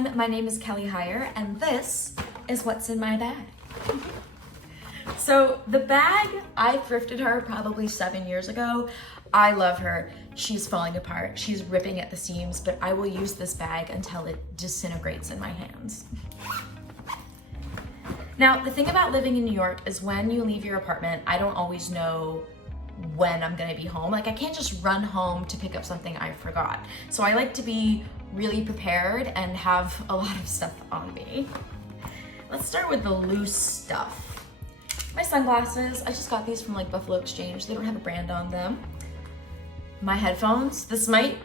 everyone, my name is Kelley Heyer, and this is what's in my bag. So the bag, I thrifted her probably 7 years ago. I love her. She's falling apart. She's ripping at the seams, but I will use this bag until it disintegrates in my hands. Now, the thing about living in New York is when you leave your apartment, I don't always know when I'm gonna be home. Like, I can't just run home to pick up something I forgot. So I like to be really prepared and have a lot of stuff on me. Let's start with the loose stuff. My sunglasses, I just got these from like Buffalo Exchange. They don't have a brand on them. My headphones, this might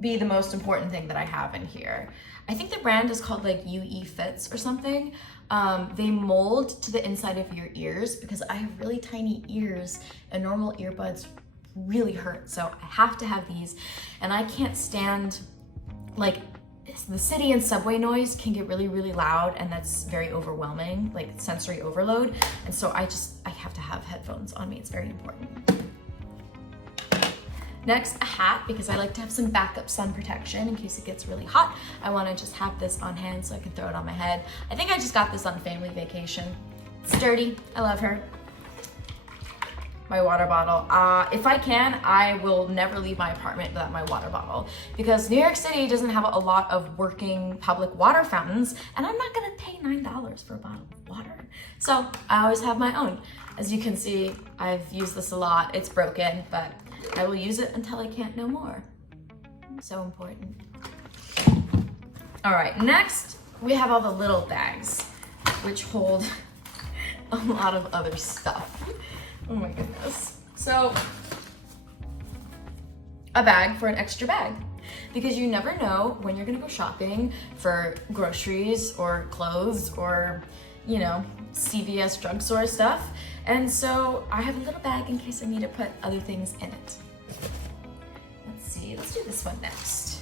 be the most important thing that I have in here. I think the brand is called like UE Fits or something. They mold to the inside of your ears because I have really tiny ears and normal earbuds really hurt. So I have to have these, and I can't stand, like, the city and subway noise can get really, really loud, and that's very overwhelming, like sensory overload. And so I have to have headphones on me. It's very important. Next, a hat, because I like to have some backup sun protection in case it gets really hot. I want to just have this on hand so I can throw it on my head. I think I just got this on family vacation. It's sturdy. I love her. My water bottle. If I can, I will never leave my apartment without my water bottle because New York City doesn't have a lot of working public water fountains, and I'm not gonna pay $9 for a bottle of water. So I always have my own. As you can see, I've used this a lot. It's broken, but I will use it until I can't no more. So important. All right, next we have all the little bags, which hold a lot of other stuff. Oh my goodness. So, a bag for an extra bag, because you never know when you're gonna go shopping for groceries or clothes or, you know, CVS drugstore stuff. And so I have a little bag in case I need to put other things in it. Let's see, let's do this one next.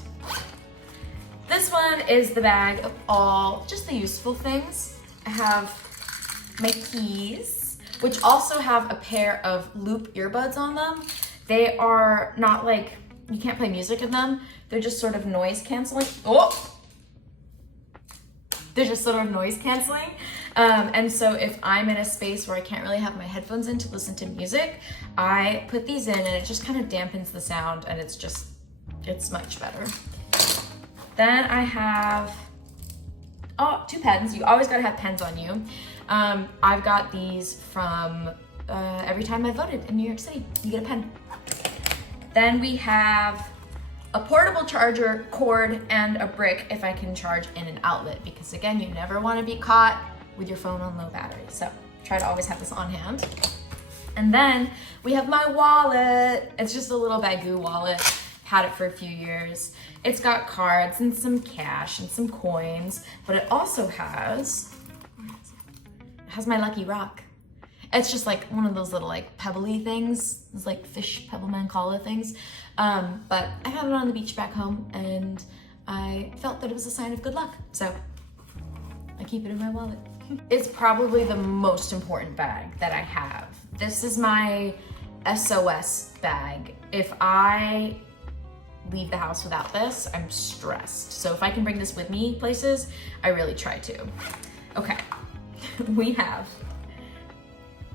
This one is the bag of all just the useful things. I have my keys, which also have a pair of loop earbuds on them. They are not like, you can't play music in them. They're just sort of noise canceling. Oh! They're just sort of noise canceling. And so if I'm in a space where I can't really have my headphones in to listen to music, I put these in and it just kind of dampens the sound, and it's much better. Then I have, two pens. You always gotta have pens on you. I've got these from every time I voted in New York City. You get a pen. Then we have a portable charger, cord, and a brick if I can charge in an outlet, because again, you never want to be caught with your phone on low battery. So try to always have this on hand. And then we have my wallet. It's just a little Bagoo wallet. Had it for a few years. It's got cards and some cash and some coins, but it also has my lucky rock. It's just like one of those little like pebbly things. It's like fish pebble mancala things. But I found it on the beach back home, and I felt that it was a sign of good luck. So I keep it in my wallet. It's probably the most important bag that I have. This is my SOS bag. If I leave the house without this, I'm stressed. So if I can bring this with me places, I really try to. Okay. We have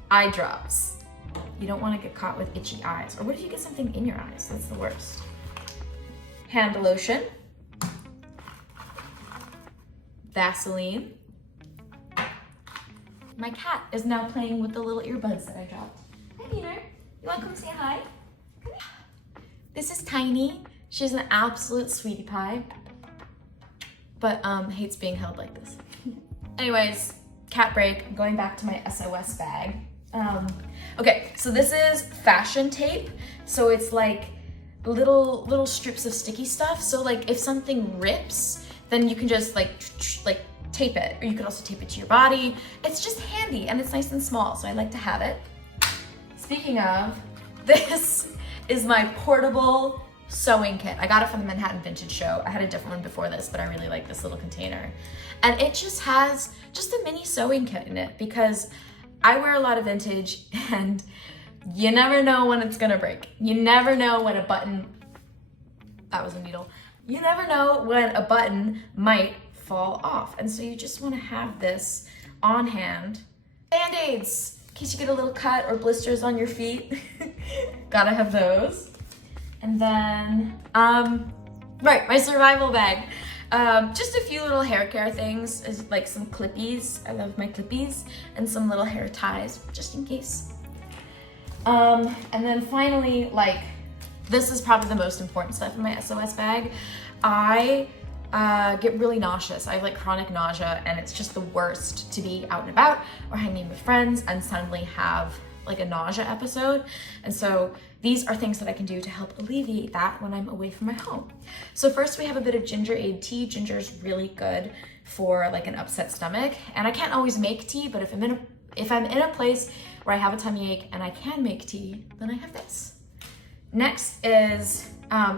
eye drops. You don't want to get caught with itchy eyes. Or what if you get something in your eyes? That's the worst. Hand lotion. Vaseline. My cat is now playing with the little earbuds that I dropped. Hi, Peter. You want to come say hi? Come here. This is Tiny. She's an absolute sweetie pie, but hates being held like this. Anyways, cat break, going back to my SOS bag. Okay, so this is fashion tape. So it's like little strips of sticky stuff. So like if something rips, then you can just like tape it, or you could also tape it to your body. It's just handy and it's nice and small, so I like to have it. Speaking of, this is my portable sewing kit. I got it from the Manhattan Vintage Show. I had a different one before this, but I really like this little container. And it just has just a mini sewing kit in it, because I wear a lot of vintage and you never know when it's gonna break. You never know when a button, that was a needle. You never know when a button might fall off. And so you just want to have this on hand. Band-aids, in case you get a little cut or blisters on your feet. Gotta have those. And then, right, my survival bag. Just a few little hair care things, like some clippies. I love my clippies, and some little hair ties, just in case. And then finally, like, this is probably the most important stuff in my SOS bag. I get really nauseous. I have like chronic nausea, and it's just the worst to be out and about or hanging with friends and suddenly have like a nausea episode. And so these are things that I can do to help alleviate that when I'm away from my home. So first we have a bit of ginger aid tea. Ginger is really good for like an upset stomach. And I can't always make tea, but if I'm in a place where I have a tummy ache and I can make tea, then I have this. Next is,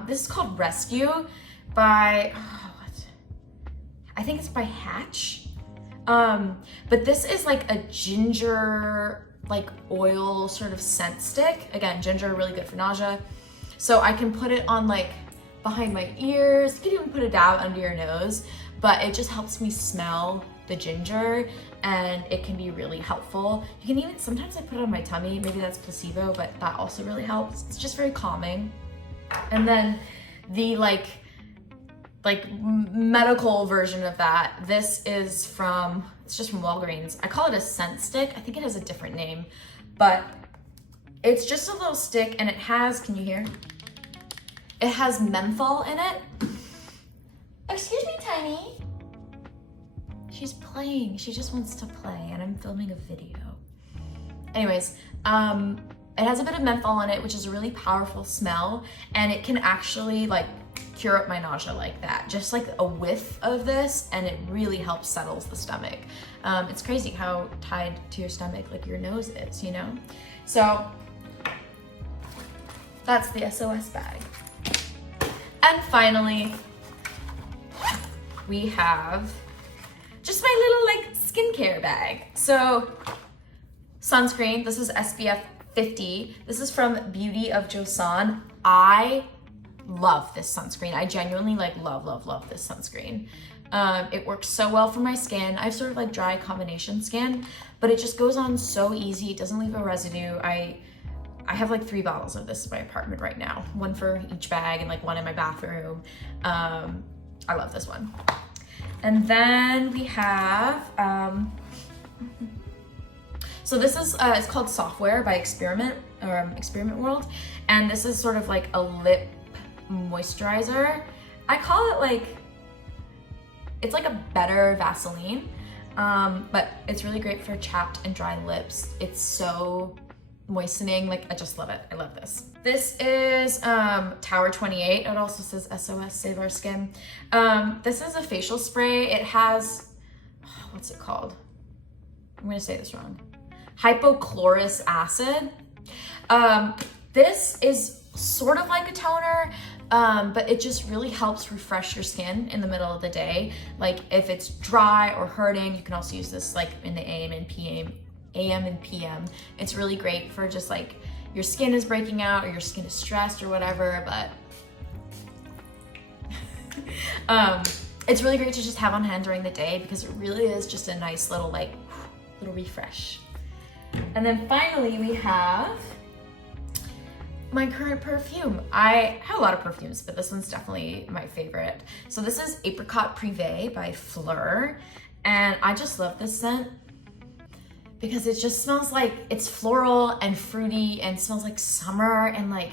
this is called Rescue by, I think it's by Hatch. But this is like a ginger, like oil sort of scent stick. Again, ginger, really good for nausea. So I can put it on like behind my ears. You can even put it down under your nose, but it just helps me smell the ginger, and it can be really helpful. You can even, sometimes I put it on my tummy, maybe that's placebo, but that also really helps. It's just very calming. And then the like medical version of that, this is from, it's just from Walgreens. I call it a scent stick. I think it has a different name, but it's just a little stick, and it has, can you hear? It has menthol in it. Excuse me, Tiny. She's playing. She just wants to play, and I'm filming a video. Anyways, it has a bit of menthol in it, which is a really powerful smell, and it can actually like cure up my nausea like that. Just like a whiff of this, and it really helps settles the stomach. It's crazy how tied to your stomach like your nose is, you know? So that's the SOS bag. And finally, we have just my little like skincare bag. So sunscreen, this is SPF 50. This is from Beauty of Joseon. I love this sunscreen. I genuinely like love this sunscreen. It works so well for my skin. I have sort of like dry combination skin, but it just goes on so easy. It doesn't leave a residue. I have like 3 bottles of this in my apartment right now. 1 for each bag and like 1 in my bathroom. I love this one. And then we have, so this is, it's called Software by Experiment World. And this is sort of like a lip moisturizer. I call it like, it's like a better Vaseline, but it's really great for chapped and dry lips. It's so moistening, like I just love it. I love this. This is Tower 28. It also says SOS, Save Our Skin. This is a facial spray. It has, what's it called? I'm gonna say this wrong. Hypochlorous acid. This is sort of like a toner, but it just really helps refresh your skin in the middle of the day. Like if it's dry or hurting, you can also use this like in the AM and PM. It's really great for just like your skin is breaking out or your skin is stressed or whatever, but it's really great to just have on hand during the day because it really is just a nice little like little refresh. And then finally we have my current perfume. I have a lot of perfumes, but this one's definitely my favorite. So this is Apricot Privé by Fleur, and I just love this scent because it just smells like it's floral and fruity and smells like summer, and like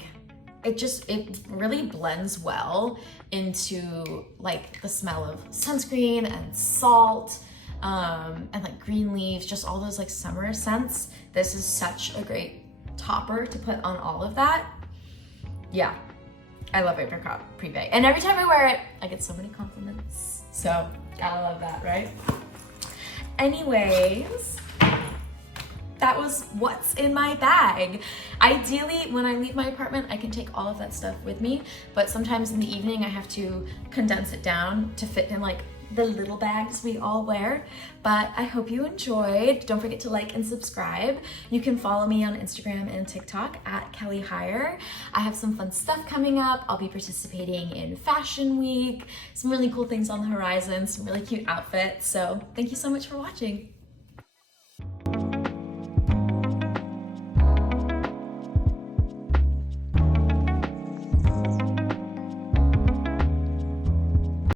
it really blends well into like the smell of sunscreen and salt and like green leaves, just all those like summer scents. This is such a great topper to put on all of that. Yeah, I love Apricot Privé, and every time I wear it I get so many compliments, so gotta love that, right? Anyways, that was what's in my bag. Ideally, when I leave my apartment, I can take all of that stuff with me, but sometimes in the evening I have to condense it down to fit in like the little bags we all wear. But I hope you enjoyed. Don't forget to like and subscribe. You can follow me on Instagram and TikTok at Kelley Hire. I have some fun stuff coming up. I'll be participating in Fashion Week, some really cool things on the horizon, some really cute outfits. So thank you so much for watching.